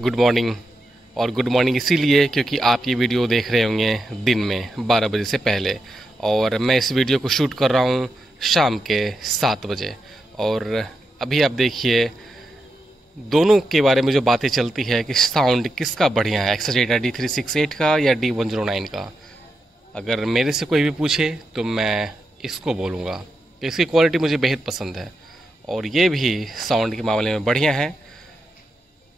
Good morning. और good morning इसीलिए क्योंकि आप ये वीडियो देख रहे होंगे दिन में 12 बजे से पहले, और मैं इस वीडियो को शूट कर रहा हूँ शाम के 7 बजे। और अभी आप देखिए दोनों के बारे में जो बातें चलती है कि साउंड किसका बढ़िया है, एक्सेस डेटा D368 का या D109 का। अगर मेरे से कोई भी पूछे तो मैं इसको बोलूँगा कि इसकी क्वालिटी मुझे बेहद पसंद है और ये भी साउंड के मामले में बढ़िया है।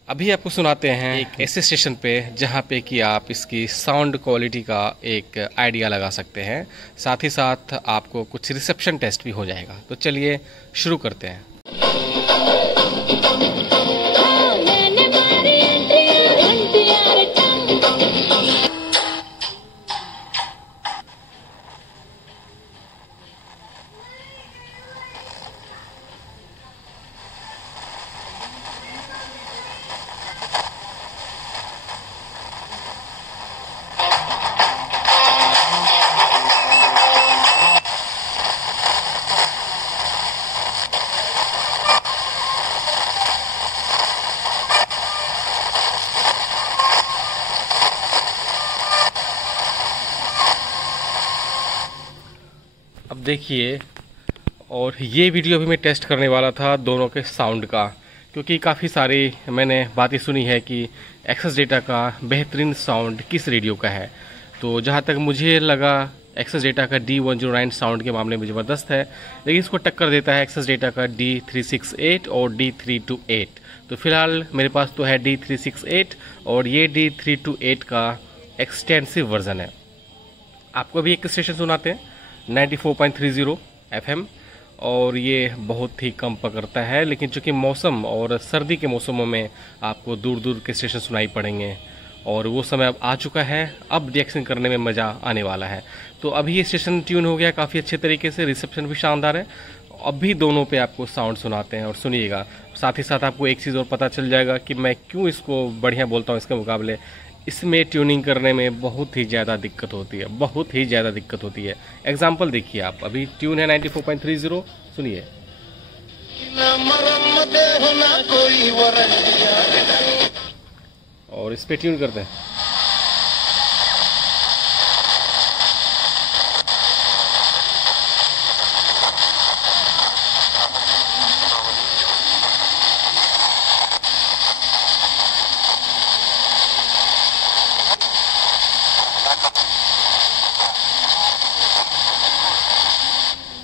अभी आपको सुनाते हैं एक ऐसे स्टेशन पे जहाँ पे कि आप इसकी साउंड क्वालिटी का एक आइडिया लगा सकते हैं, साथ ही साथ आपको कुछ रिसेप्शन टेस्ट भी हो जाएगा। तो चलिए शुरू करते हैं। अब देखिए, और ये वीडियो भी मैं टेस्ट करने वाला था दोनों के साउंड का, क्योंकि काफ़ी सारी मैंने बातें सुनी है कि एक्सेस डेटा का बेहतरीन साउंड किस रेडियो का है। तो जहाँ तक मुझे लगा एक्सेस डेटा का D109 साउंड के मामले में ज़बरदस्त है, लेकिन इसको टक्कर देता है एक्सेस डेटा का D368 और D328। तो फिलहाल मेरे पास तो है D368 और ये D328 का एक्सटेंसिव वर्जन है। आपको भी एक स्टेशन सुनाते हैं 94.30 FM, और ये बहुत ही कम पकड़ता है, लेकिन चूंकि मौसम और सर्दी के मौसमों में आपको दूर दूर के स्टेशन सुनाई पड़ेंगे और वो समय अब आ चुका है। अब रिएक्शन करने में मज़ा आने वाला है। तो अभी ये स्टेशन ट्यून हो गया काफ़ी अच्छे तरीके से, रिसेप्शन भी शानदार है। अभी दोनों पे आपको साउंड सुनाते हैं और सुनिएगा। साथ ही साथ आपको एक चीज़ और पता चल जाएगा कि मैं क्यों इसको बढ़िया बोलता हूँ इसके मुकाबले। इसमें ट्यूनिंग करने में बहुत ही ज़्यादा दिक्कत होती है, बहुत ही ज़्यादा दिक्कत होती है। एग्जाम्पल देखिए आप, अभी ट्यून है 94.30, सुनिए। और इस पे ट्यून करते हैं।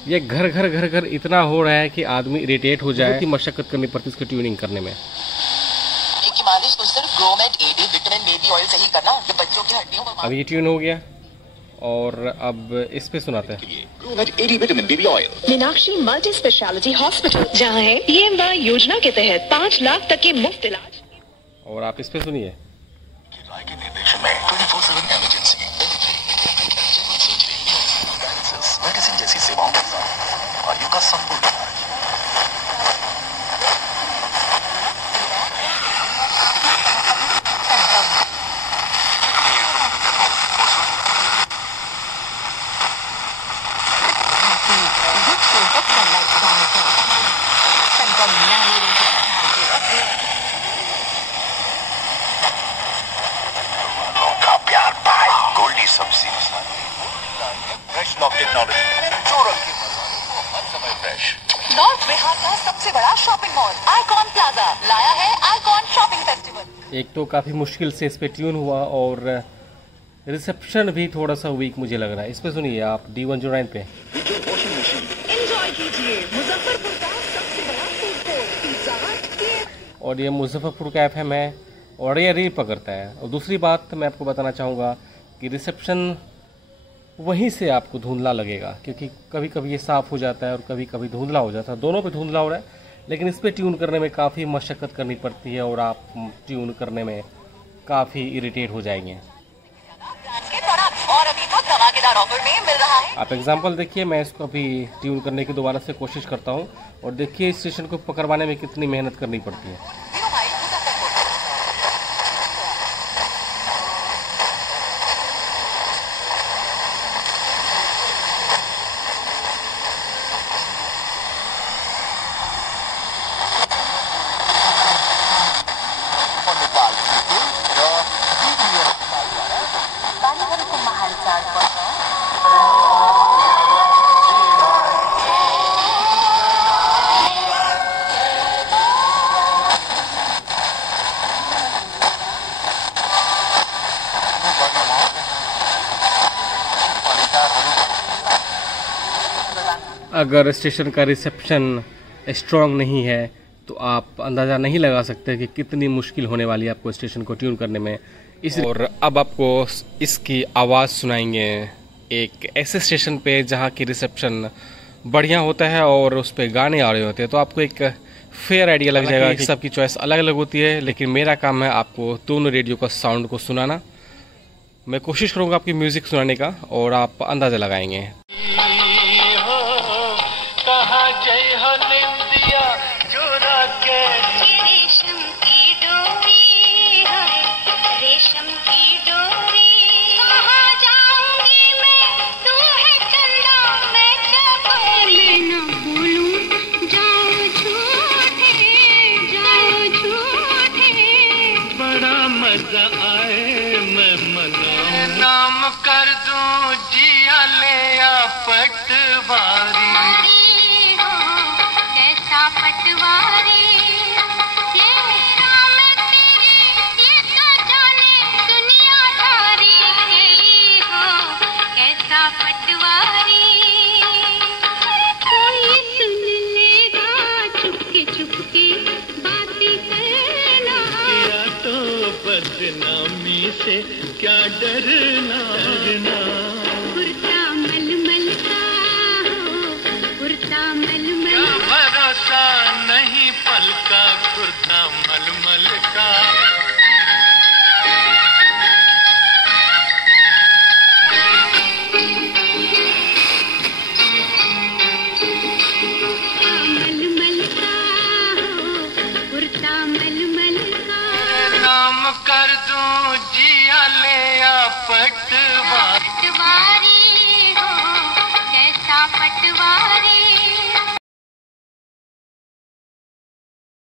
ये घर घर घर घर इतना हो रहा है कि आदमी इरिटेट हो जाए। बहुत ही मशक्कत करनी पड़ती है इसकी ट्यूनिंग करने में। की मालिश तो सिर्फ Gromet AD vitamin baby oil से ही करना, ये बच्चों की हड्डियों में। अब ये ट्यून हो गया और अब इस पे सुनाते हैं Gromet AD vitamin baby oil. Meenakshi multi speciality hospital, जहां है पीएमवाई योजना के तहत 5 लाख तक के मुफ्त इलाज। और आप इस पे सुनिए। राय के निर्देशन में 24/7 इमरजेंसी मेडिसिन जैसी सेवाओं के साथ आयु का संपूर्ण इलाज। का प्यार पाए गोल्डी सब्जी फ्रेश लॉक टेक्नोलॉजी जो रखी हर समय फ्रेश। नॉर्थ बिहार का सबसे बड़ा शॉपिंग मॉल आइकॉन प्लाजा लाया है आइकॉन शॉपिंग फेस्टिवल। एक तो काफ़ी मुश्किल से इस पे ट्यून हुआ और रिसेप्शन भी थोड़ा सा वीक मुझे लग रहा है। इस पे सुनिए आप D109 पे। एंजॉय कीजिए मुजफ्फरपुर का सबसे बड़ा फूड कोर्ट पिज्जा हट। और ये मुजफ्फरपुर का FM है और ये रील पकड़ता है। और दूसरी बात मैं आपको बताना चाहूँगा कि रिसेप्शन वहीं से आपको धुंधला लगेगा, क्योंकि कभी कभी ये साफ़ हो जाता है और कभी कभी धुंधला हो जाता है। दोनों पे धुंधला हो रहा है, लेकिन इस पे ट्यून करने में काफ़ी मशक्क़त करनी पड़ती है और आप ट्यून करने में काफ़ी इरिटेट हो जाएंगे। और अभी तो धमाकेदार ऑफर में मिल रहा है। आप एग्जांपल देखिए, मैं इसको अभी ट्यून करने की दोबारा से कोशिश करता हूँ और देखिए इस स्टेशन को पकड़वाने में कितनी मेहनत करनी पड़ती है। अगर स्टेशन का रिसेप्शन स्ट्रॉन्ग नहीं है तो आप अंदाज़ा नहीं लगा सकते कि कितनी मुश्किल होने वाली है आपको स्टेशन को ट्यून करने में। और अब आपको इसकी आवाज़ सुनाएंगे एक ऐसे स्टेशन पे जहाँ की रिसेप्शन बढ़िया होता है और उस पर गाने आ रहे होते हैं, तो आपको एक फेयर आइडिया लग जाएगा कि सबकी चॉइस अलग अलग होती है। लेकिन मेरा काम है आपको दोनों रेडियो का साउंड को सुनाना। मैं कोशिश करूँगा आपकी म्यूज़िक सुनाने का और आप अंदाज़ा लगाएंगे। नाम कर दूं जिया ले या पटवारी हो, कैसा पटवारी ये नाम तेरी ये तो जाने दुनिया सारी हो, कैसा पटवारी कोई सुन लेगा चुपके चुपके बातें करना या तो बदनामी से क्या डरना कुर्ता मलमल का हो, कुर्ता मलमल का भरोसा नहीं पलका कुर्ता मलमल का। मलमल का हो, कुर्ता मलमल का नाम कर दूं जिया ले या पटवारी हो, कैसा पटवारी